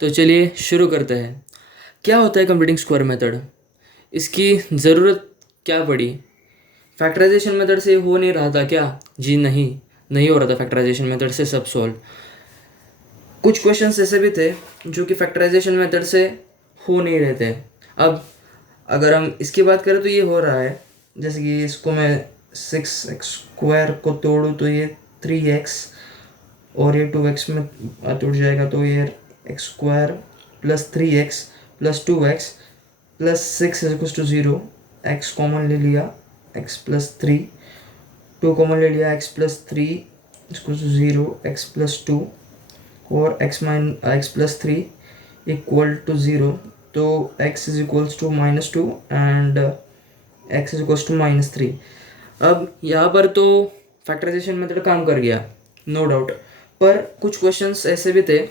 तो चलिए शुरू करते हैं। क्या होता है कंप्लीटिंग स्क्वायर मेथड? इसकी ज़रूरत क्या पड़ी? फैक्टराइजेशन मेथड से हो नहीं रहा था क्या? जी नहीं, नहीं हो रहा था फैक्टराइजेशन मेथड से सब सॉल्व। कुछ क्वेश्चंस ऐसे भी थे जो कि फैक्टराइजेशन मेथड से हो नहीं रहे थे। अब अगर हम इसकी बात करें तो ये हो रहा है। जैसे कि इसको मैं 6x² को तोड़ूँ तो ये 3x, और ये 2x में टूट जाएगा तो ये x² plus 3x plus 2x plus 6 = 0। x common ले लिया, x प्लस 3, 2 कॉमन ले लिया, x प्लस 3 = 0, x प्लस 2 और x प्लस 3 = 0। तो x = -2 एंड x = -3। अब यहाँ पर तो फैक्टराइजेशन मेथड काम कर गया, नो डाउट। पर कुछ क्वेश्चंस ऐसे भी थे,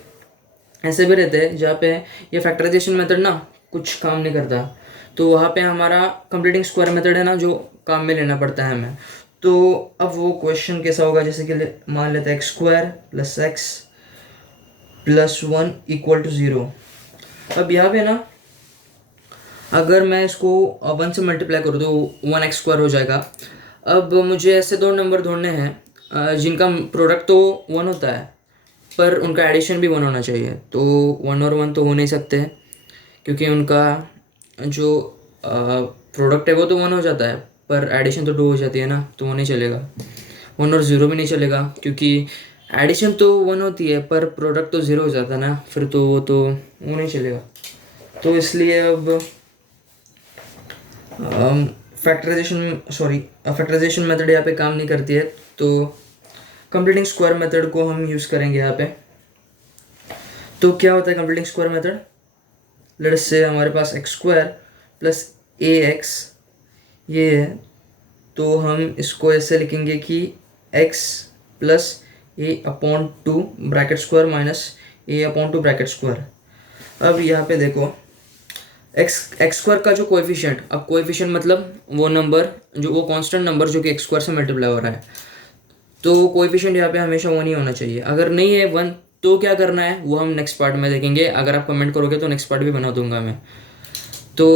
ऐसे भी रहते हैं जहाँ पे ये फैक्टराइजेशन मेथड ना कुछ काम नहीं करता। तो वहाँ पे हमारा कंप्लीटिंग स्क्वायर मेथड है ना जो काम में लेना पड़ता है हमें। तो अब वो क्वेश्चन कैसा होगा, जैसे कि मान लेते हैं x² प्लस x प्लस 1 = 0। अब यहाँ पे ना अगर मैं इसको 1 से मल्टीप्लाई करूँ तो 1x² हो जाएगा। अब मुझे ऐसे दो नंबर ढूंढने हैं जिनका प्रोडक्ट तो 1 होता है पर उनका एडिशन भी 1 होना चाहिए। तो 1 और 1 तो हो नहीं सकते क्योंकि उनका जो प्रोडक्ट है वो तो 1 हो जाता है पर एडिशन तो 2 हो जाती है ना, तो वो नहीं चलेगा। 1 और 0 भी नहीं चलेगा क्योंकि एडिशन तो 1 होती है पर प्रोडक्ट तो 0 हो जाता है ना, फिर तो वो नहीं चलेगा। तो इसलिए अब फैक्टराइजेशन मेथड यहाँ पे काम नहीं करती है, तो कंप्लीटिंग स्क्वायर मेथड को हम यूज़ करेंगे यहाँ पे। तो क्या होता है completing square method? Let's say हमारे पास x² प्लस ax ये है, तो हम इसको ऐसे लिखेंगे कि x plus a/2 bracket square minus a/2 bracket square. अब यहाँ पे देखो x² का जो कोएफिशिएंट, अब कोएफिशिएंट मतलब वो नंबर जो वो कांस्टेंट नंबर जो कि x² से मल्टीप्लाई हो रहा है, तो कोएफिशिएंट यहाँ पे हमेशा 1 ही होना चाहिए। अगर नहीं है 1 तो क्या करना है वो हम नेक्स्ट पार्ट में देखेंगे। अगर आप कमेंट करोगे तो नेक्स्ट पार्ट भी बना दूंगा मैं। तो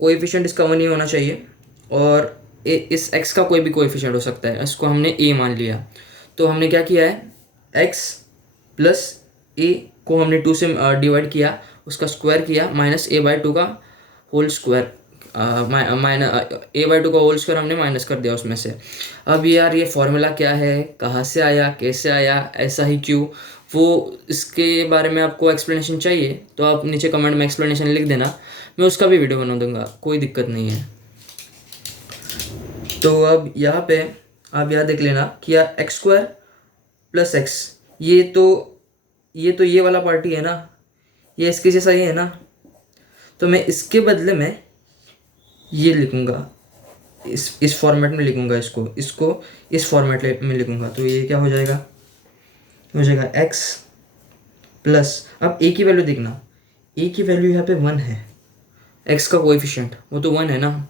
कोएफिशिएंट इसका 1 ही होना चाहिए और इस x का कोई भी कोएफिशिएंट हो सकता है, इसको हमने a मान लिया। तो हमने क्या किया है, x प्लस a को हमने 2 से डिवाइड किया, उसका स्क्वायर किया, माइनस a/2 का होल स्क्वायर, a/2 का होल स्क्वायर हमने माइनस कर दिया उसमें से। अब यार ये फॉर्मूला क्या है, कहाँ से आया, कैसे आया, ऐसा ही क्यों, वो इसके बारे में आपको एक्सप्लेनेशन चाहिए तो आप नीचे कमेंट में एक्सप्लेनेशन लिख देना, मैं उसका भी वीडियो बना दूंगा, कोई दिक्कत नहीं है। तो अब यहाँ पे आप यहाँ देख लेना कि यार x² प्लस x, ये वाला पार्टी है ना, ये इसके जैसा ही है ना, तो मैं इसके बदले में ये लिखूँगा, इस फॉर्मेट में लिखूँगा, इसको इस फॉर्मेट में लिखूँगा। तो ये क्या हो जाएगा, हो जाएगा x प्लस, अब a की वैल्यू देखना, a की वैल्यू यहाँ पे 1 है, x का कोएफिशिएंट वो तो 1 है ना,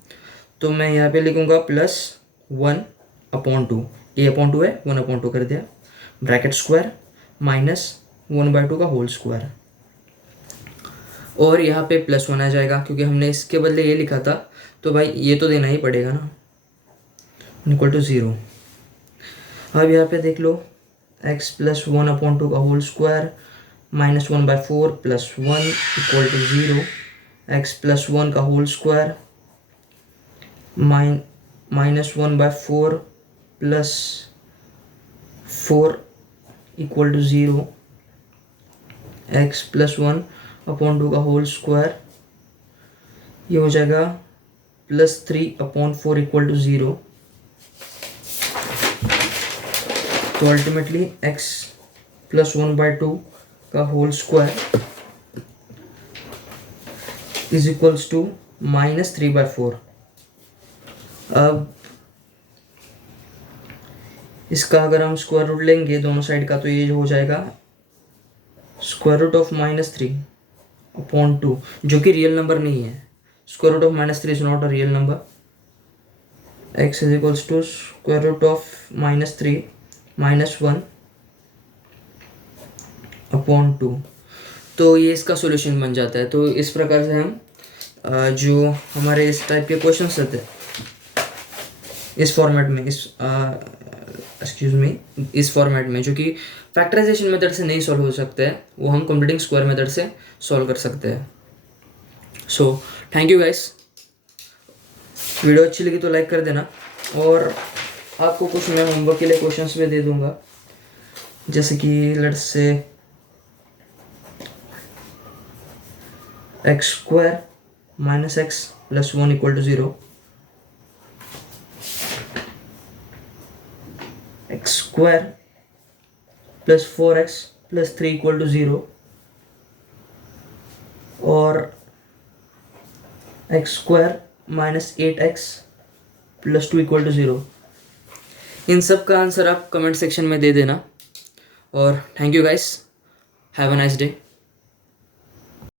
तो मैं यहाँ पे लिखूँगा प्लस 1/2, a/2 है, 1/2 कर दिया, ब्रैकेट स्क्वायर माइनस 1/2 का होल स्क्वायर, और यहाँ पे प्लस 1 आ जाएगा क्योंकि हमने इसके बदले ये लिखा था, तो भाई ये तो देना ही पड़ेगा ना, = 0। अब यहाँ पे देख लो x प्लस 1/2 का whole square minus 1/4 plus 1 = 0, x plus 1 का whole square minus 1/4 plus 4 = 0, x plus 1/2 का होल स्क्वायर, ये हो जाएगा प्लस 3/4 = 0। तो अल्टीमेटली x प्लस 1/2 का होल स्क्वायर = -3/4। अब इसका अगर हम स्क्वायर रूट लेंगे दोनों साइड का, तो ये हो जाएगा √-3/2, जो कि रियल नंबर नहीं है। √-3 is not a real number. x = (-3 - 1/2). तो ये इसका सॉल्यूशन बन जाता है। तो इस प्रकार से हम जो हमारे इस टाइप के क्वेश्चंस रहते हैं इस फॉर्मेट में, इस फॉर्मेट में जो कि फैक्टराइजेशन मेथड से नहीं सॉल्व हो सकते हैं, वो हम कंप्लीटिंग स्क्वायर मेथड से सॉल्व कर सकते हैं। So thank you guys. Video अच्छी लगी तो लाइक कर देना, और आपको कुछ मैं होमवर्क के लिए क्वेश्चंस भी दे दूंगा, जैसे कि let's say x square minus x plus 1 equal to 0, x square plus 4x plus 3 equal to 0, और x square minus 8x plus 2 equal to 0। इन सब का आंसर आप कमेंट सेक्शन में दे देना, और thank you guys, have a nice day.